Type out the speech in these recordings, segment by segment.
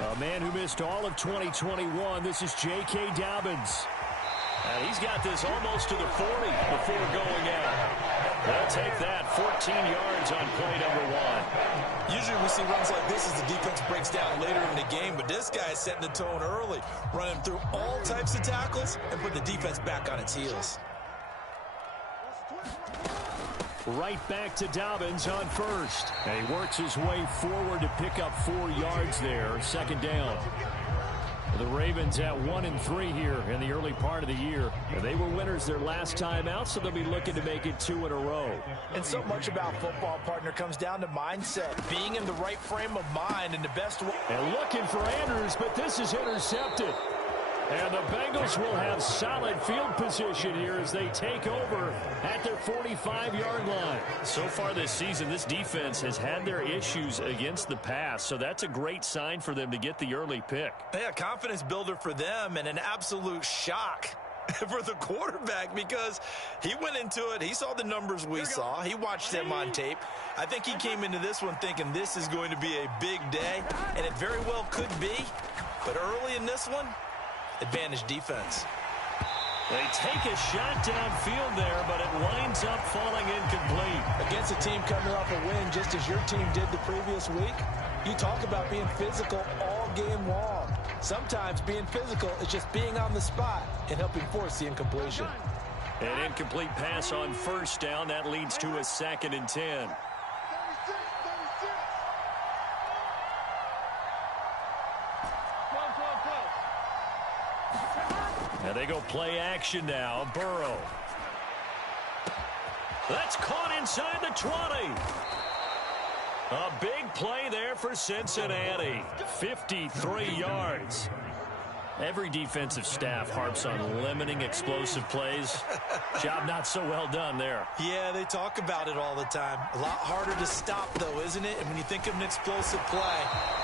A man who missed all of 2021. This is J.K. Dobbins. And he's got this almost to the 40 before going out. They'll take that 14 yards on play number 1. Usually we see runs like this as the defense breaks down later in the game, but this guy is setting the tone early, running through all types of tackles and put the defense back on its heels. Right back to Dobbins on first. And he works his way forward to pick up 4 yards there. Second down. The Ravens at 1-3 here in the early part of the year. And they were winners their last time out, so they'll be looking to make it 2 in a row. And so much about football, partner, comes down to mindset. Being in the right frame of mind and the best way. And looking for Andrews, but this is intercepted. And the Bengals will have solid field position here as they take over at their 45-yard line. So far this season, this defense has had their issues against the pass, so that's a great sign for them to get the early pick. Yeah, confidence builder for them and an absolute shock for the quarterback because he went into it. He saw the numbers we saw. He watched them on tape. I think he came into this one thinking this is going to be a big day, and it very well could be. But early in this one, advantage defense. They take a shot downfield there, but it winds up falling incomplete. Against a team coming off a win, just as your team did the previous week, you talk about being physical all game long. Sometimes being physical is just being on the spot and helping force the incompletion. An incomplete pass on first down. That leads to a 2nd and 10. And they go play action now. Burrow. That's caught inside the 20. A big play there for Cincinnati. 53 yards. Every defensive staff harps on limiting explosive plays. Job not so well done there. Yeah, they talk about it all the time. A lot harder to stop, though, isn't it? And when you think of an explosive play,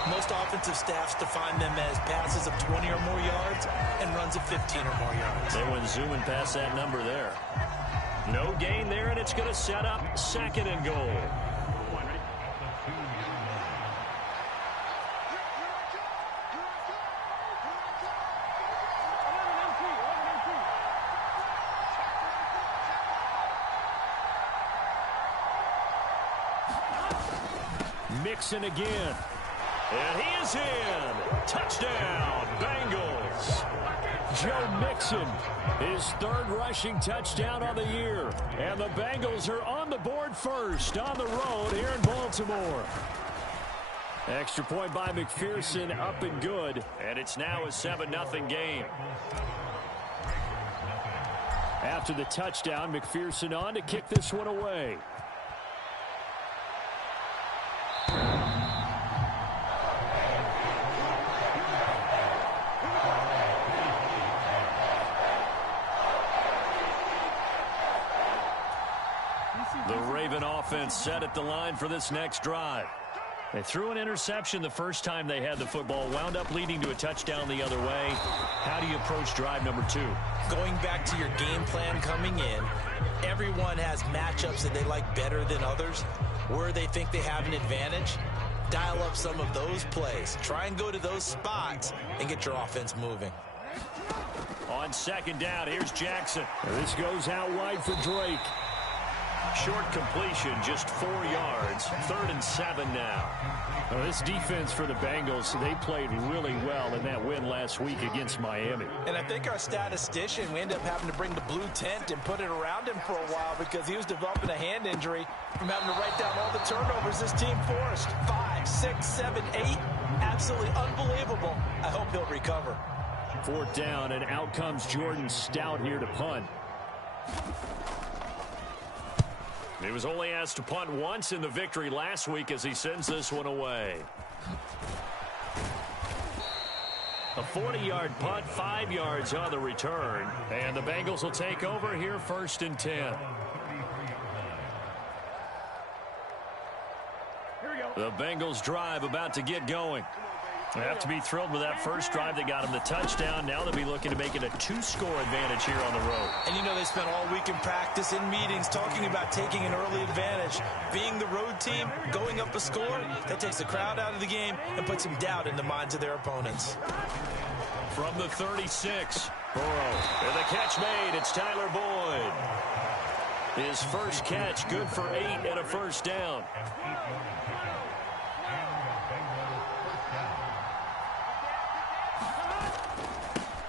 most offensive staffs define them as passes of 20 or more yards and runs of 15 or more yards. They went zooming past that number there. No gain there, and it's going to set up 2nd and goal. Mixon again. And he is in. Touchdown, Bengals. Joe Mixon, his 3rd rushing touchdown on the year. And the Bengals are on the board first on the road here in Baltimore. Extra point by McPherson, up and good. And it's now a 7-0 game. After the touchdown, McPherson on to kick this one away. The Raven offense set at the line for this next drive. They threw an interception the first time they had the football, wound up leading to a touchdown the other way. How do you approach drive number 2? Going back to your game plan coming in, everyone has matchups that they like better than others. Where they think they have an advantage, dial up some of those plays. Try and go to those spots and get your offense moving. On 2nd down, here's Jackson. This goes out wide for Drake. Short completion, just 4 yards. 3rd and 7 now. This defense for the Bengals, they played really well in that win last week against Miami. And I think our statistician, we ended up having to bring the blue tent and put it around him for a while because he was developing a hand injury from having to write down all the turnovers this team forced. 5, 6, 7, 8. Absolutely unbelievable. I hope he'll recover. 4th down, and out comes Jordan Stout here to punt. He was only asked to punt once in the victory last week as he sends this one away. A 40-yard punt, 5 yards on the return. And the Bengals will take over here 1st and 10. The Bengals drive about to get going. They have to be thrilled with that first drive that got them the touchdown. Now they'll be looking to make it a 2-score advantage here on the road. And you know they spent all week in practice, in meetings, talking about taking an early advantage. Being the road team, going up a score, that takes the crowd out of the game and puts some doubt in the minds of their opponents. From the 36, Burrow. And the catch made. It's Tyler Boyd. His first catch, good for 8 and a first down.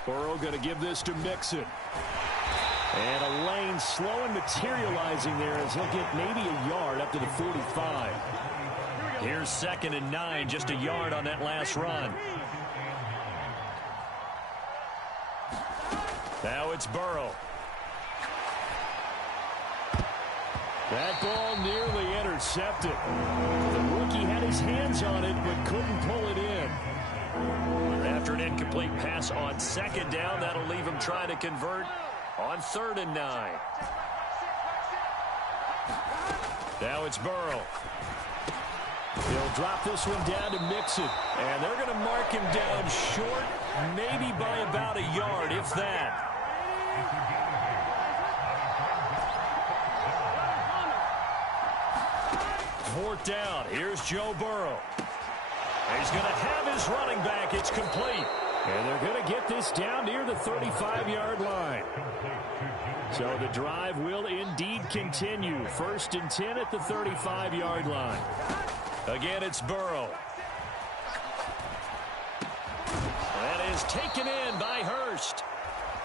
Burrow going to give this to Mixon. And a lane slow and materializing there as he'll get maybe a yard up to the 45. Here's 2nd and 9, just a yard on that last run. Now it's Burrow. That ball nearly intercepted. The rookie had his hands on it but couldn't pull it in. After an incomplete pass on 2nd down, that'll leave him trying to convert on 3rd and 9. Now it's Burrow. He'll drop this one down to Mixon. And they're going to mark him down short, maybe by about a yard, if that. Fourth down. Here's Joe Burrow. He's going to have his running back. It's complete. And they're going to get this down near the 35-yard line. So the drive will indeed continue. 1st and 10 at the 35-yard line. Again, it's Burrow. That is taken in by Hurst.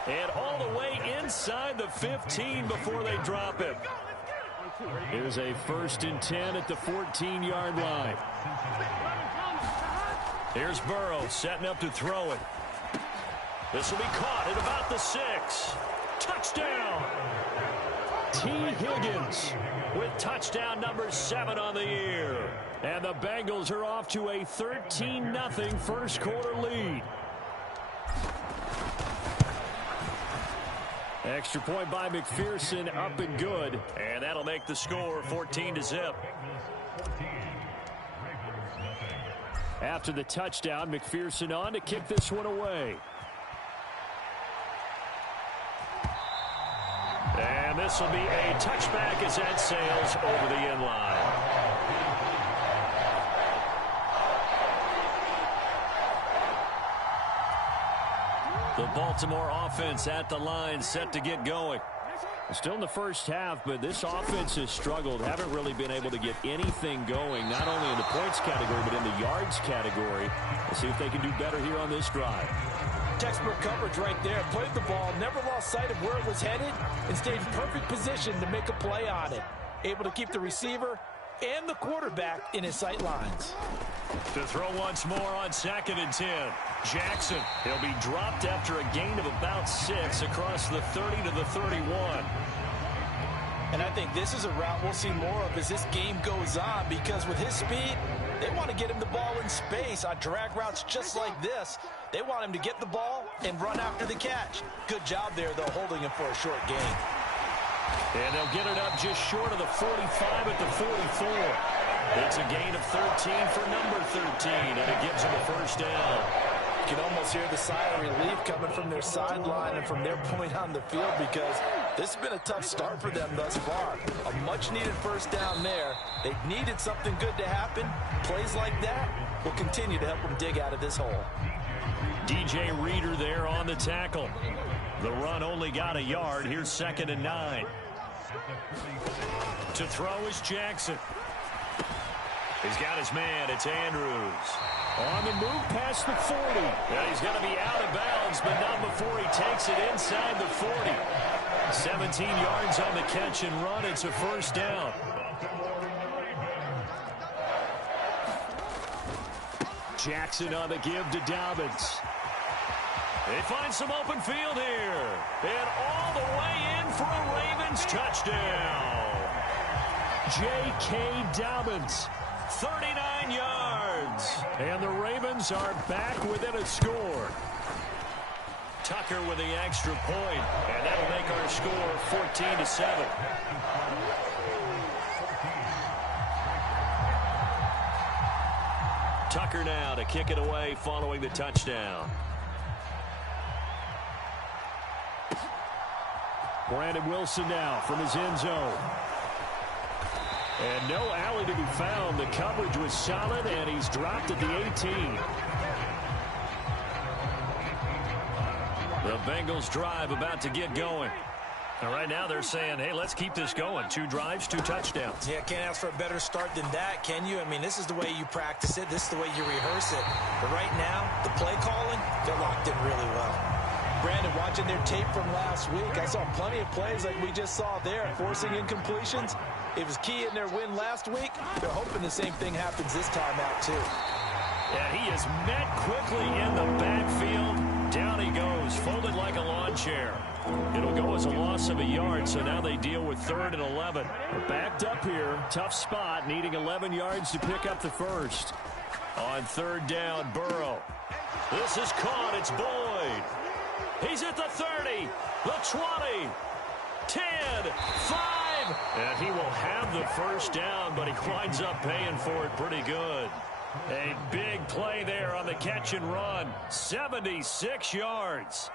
And all the way inside the 15 before they drop him. Here's a 1st and 10 at the 14-yard line. Here's Burrow setting up to throw it. This will be caught at about the 6. Touchdown! T. Higgins with touchdown number 7 on the year. And the Bengals are off to a 13-0 first quarter lead. Extra point by McPherson, up and good. And that'll make the score 14-0. After the touchdown, McPherson on to kick this one away. And this will be a touchback as that sails over the end line. The Baltimore offense at the line, set to get going. Still in the first half, but this offense has struggled. Haven't really been able to get anything going, not only in the points category, but in the yards category. We'll see if they can do better here on this drive. Textbook coverage right there. Played the ball, never lost sight of where it was headed, and stayed in perfect position to make a play on it. Able to keep the receiver and the quarterback in his sight lines. To throw once more on 2nd and 10. Jackson, he'll be dropped after a gain of about 6 across the 30 to the 31. And I think this is a route we'll see more of as this game goes on, because with his speed, they want to get him the ball in space on drag routes just like this. They want him to get the ball and run after the catch. Good job there, though, holding him for a short gain. And they'll get it up just short of the 45 at the 44. It's a gain of 13 for number 13, and it gives them a first down. You can almost hear the sigh of relief coming from their sideline and from their point on the field, because this has been a tough start for them thus far. A much-needed first down there. They needed something good to happen. Plays like that will continue to help them dig out of this hole. DJ Reader there on the tackle. The run only got a yard. Here's 2nd and 9. To throw is Jackson. He's got his man. It's Andrews. On the move past the 40. Yeah, he's going to be out of bounds, but not before he takes it inside the 40. 17 yards on the catch and run. It's a first down. Jackson on the give to Dobbins. They find some open field here. And all the way in for a Ravens touchdown. J.K. Dobbins, 39 yards. And the Ravens are back within a score. Tucker with the extra point, and that'll make our score 14-7. Tucker now to kick it away following the touchdown. Brandon Wilson now from his end zone. And no alley to be found. The coverage was solid, and he's dropped at the 18. The Bengals drive about to get going. And right now they're saying, hey, let's keep this going. 2 drives, 2 touchdowns. Yeah, can't ask for a better start than that, can you? I mean, this is the way you practice it. This is the way you rehearse it. But right now, the play calling, they're locked in really well. Brandon, watching their tape from last week, I saw plenty of plays like we just saw there, forcing incompletions. It was key in their win last week. They're hoping the same thing happens this time out, too. And he is met quickly in the backfield. Down he goes, folded like a lawn chair. It'll go as a loss of a yard, so now they deal with 3rd and 11. We're backed up here. Tough spot, needing 11 yards to pick up the first. On 3rd down, Burrow. This is caught. It's Boyd. He's at the 30, the 20, 10, 5. And he will have the first down, but he winds up paying for it pretty good. A big play there on the catch and run. 76 yards.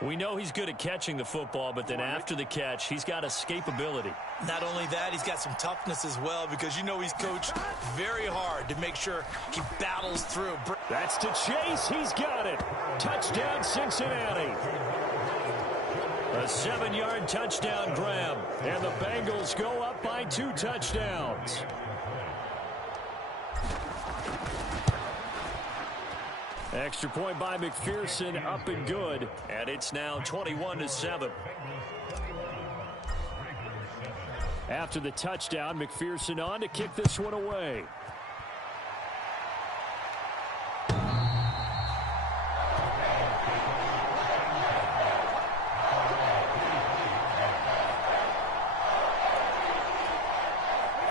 We know he's good at catching the football, but then after the catch, he's got escapability. Not only that, he's got some toughness as well, because you know he's coached very hard to make sure he battles through. That's to Chase. He's got it. Touchdown, Cincinnati. A 7-yard touchdown grab, and the Bengals go up by 2 touchdowns. Extra point by McPherson, up and good, and it's now 21-7. After the touchdown, McPherson on to kick this one away.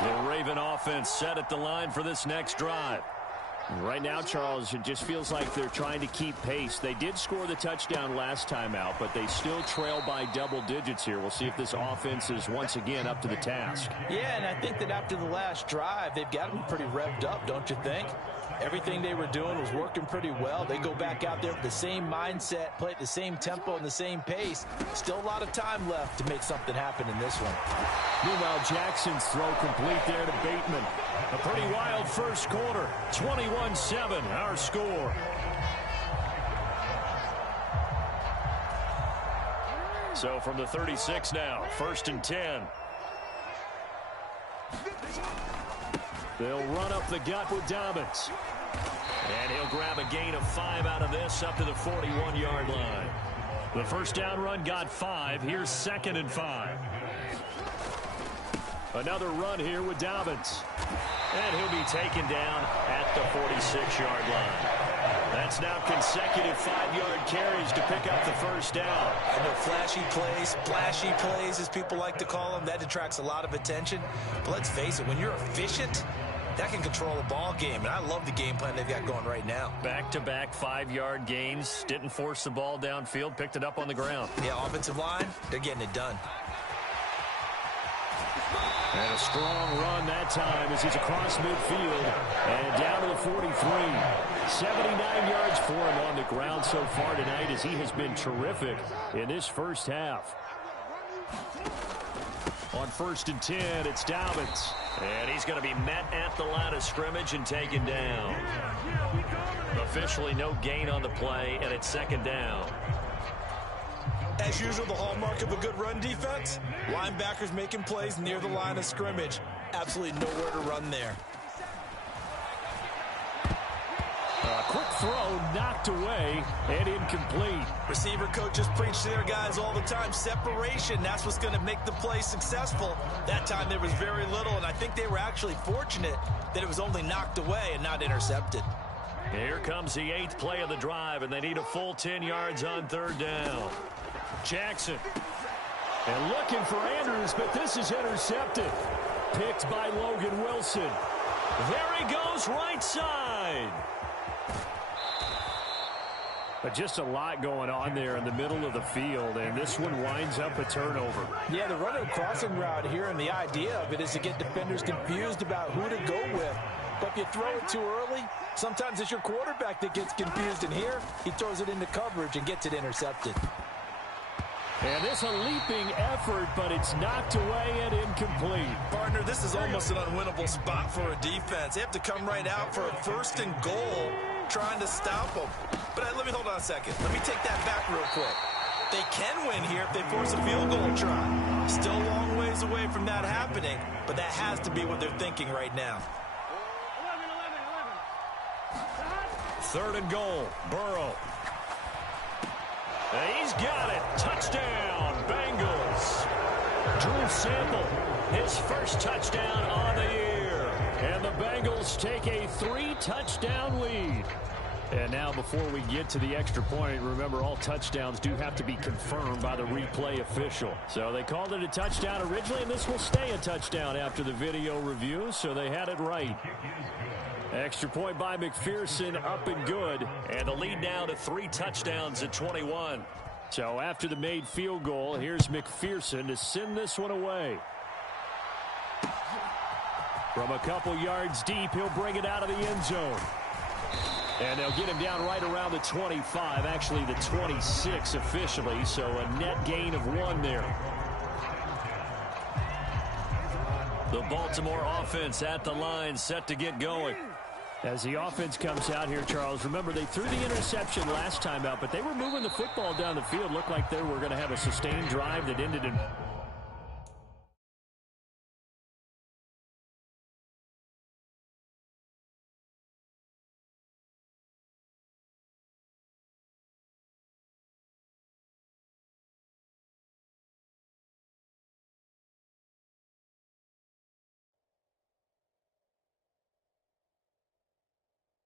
The Raven offense set at the line for this next drive. Right now, Charles, it just feels like they're trying to keep pace. They did score the touchdown last time out, but they still trail by double digits here. We'll see if this offense is once again up to the task. Yeah, and I think that after the last drive, they've got them pretty revved up, don't you think? Everything they were doing was working pretty well. They go back out there with the same mindset, play at the same tempo and the same pace. Still a lot of time left to make something happen in this one. Meanwhile, Jackson's throw complete there to Bateman. A pretty wild first quarter. 21-7, our score. So from the 36 now, 1st and 10. They'll run up the gut with Dobbins. And he'll grab a gain of 5 out of this up to the 41-yard line. The first down run got 5. Here's 2nd and 5. Another run here with Dobbins. And he'll be taken down at the 46-yard line. That's now consecutive 5-yard carries to pick up the first down. I know flashy plays, splashy plays, as people like to call them, that attracts a lot of attention. But let's face it, when you're efficient, that can control a ball game. And I love the game plan they've got going right now. Back-to-back 5-yard gains. Didn't force the ball downfield. Picked it up on the ground. Yeah, offensive line, they're getting it done. And a strong run that time as he's across midfield and down to the 43. 79 yards for him on the ground so far tonight as he has been terrific in this first half. On 1st and 10, it's Dobbins. And he's going to be met at the line of scrimmage and taken down. Officially no gain on the play, and it's 2nd down. As usual, the hallmark of a good run defense, linebackers making plays near the line of scrimmage. Absolutely nowhere to run there. A quick throw knocked away and incomplete. Receiver coaches preach to their guys all the time. Separation, that's what's going to make the play successful. That time there was very little, and I think they were actually fortunate that it was only knocked away and not intercepted. Here comes the 8th play of the drive, and they need a full 10 yards on 3rd down. Jackson. And looking for Andrews, but this is intercepted. Picked by Logan Wilson. There he goes, right side. But just a lot going on there in the middle of the field, and this one winds up a turnover. Yeah, the running crossing route here, and the idea of it is to get defenders confused about who to go with. But if you throw it too early, sometimes it's your quarterback that gets confused. And here, he throws it into coverage and gets it intercepted. And this a leaping effort, but it's knocked away and incomplete. Partner, this is almost an unwinnable spot for a defense. They have to come right out for a 1st and goal, trying to stop them. But let me hold on a second. Let me take that back real quick. They can win here if they force a field goal try. Still a long ways away from that happening, but that has to be what they're thinking right now. 3rd and goal, Burrow. He's got it. Touchdown, Bengals. Drew Sample, his first touchdown on the year. And the Bengals take a 3-touchdown lead. And now before we get to the extra point, remember all touchdowns do have to be confirmed by the replay official. So they called it a touchdown originally, and this will stay a touchdown after the video review, so they had it right. Extra point by McPherson, up and good. And the lead now to 3 touchdowns at 21. So after the made field goal, here's McPherson to send this one away. From a couple yards deep, he'll bring it out of the end zone. And they'll get him down right around the 25, actually the 26 officially, so a net gain of 1 there. The Baltimore offense at the line, set to get going. As the offense comes out here, Charles, remember they threw the interception last time out, but they were moving the football down the field. Looked like they were going to have a sustained drive that ended in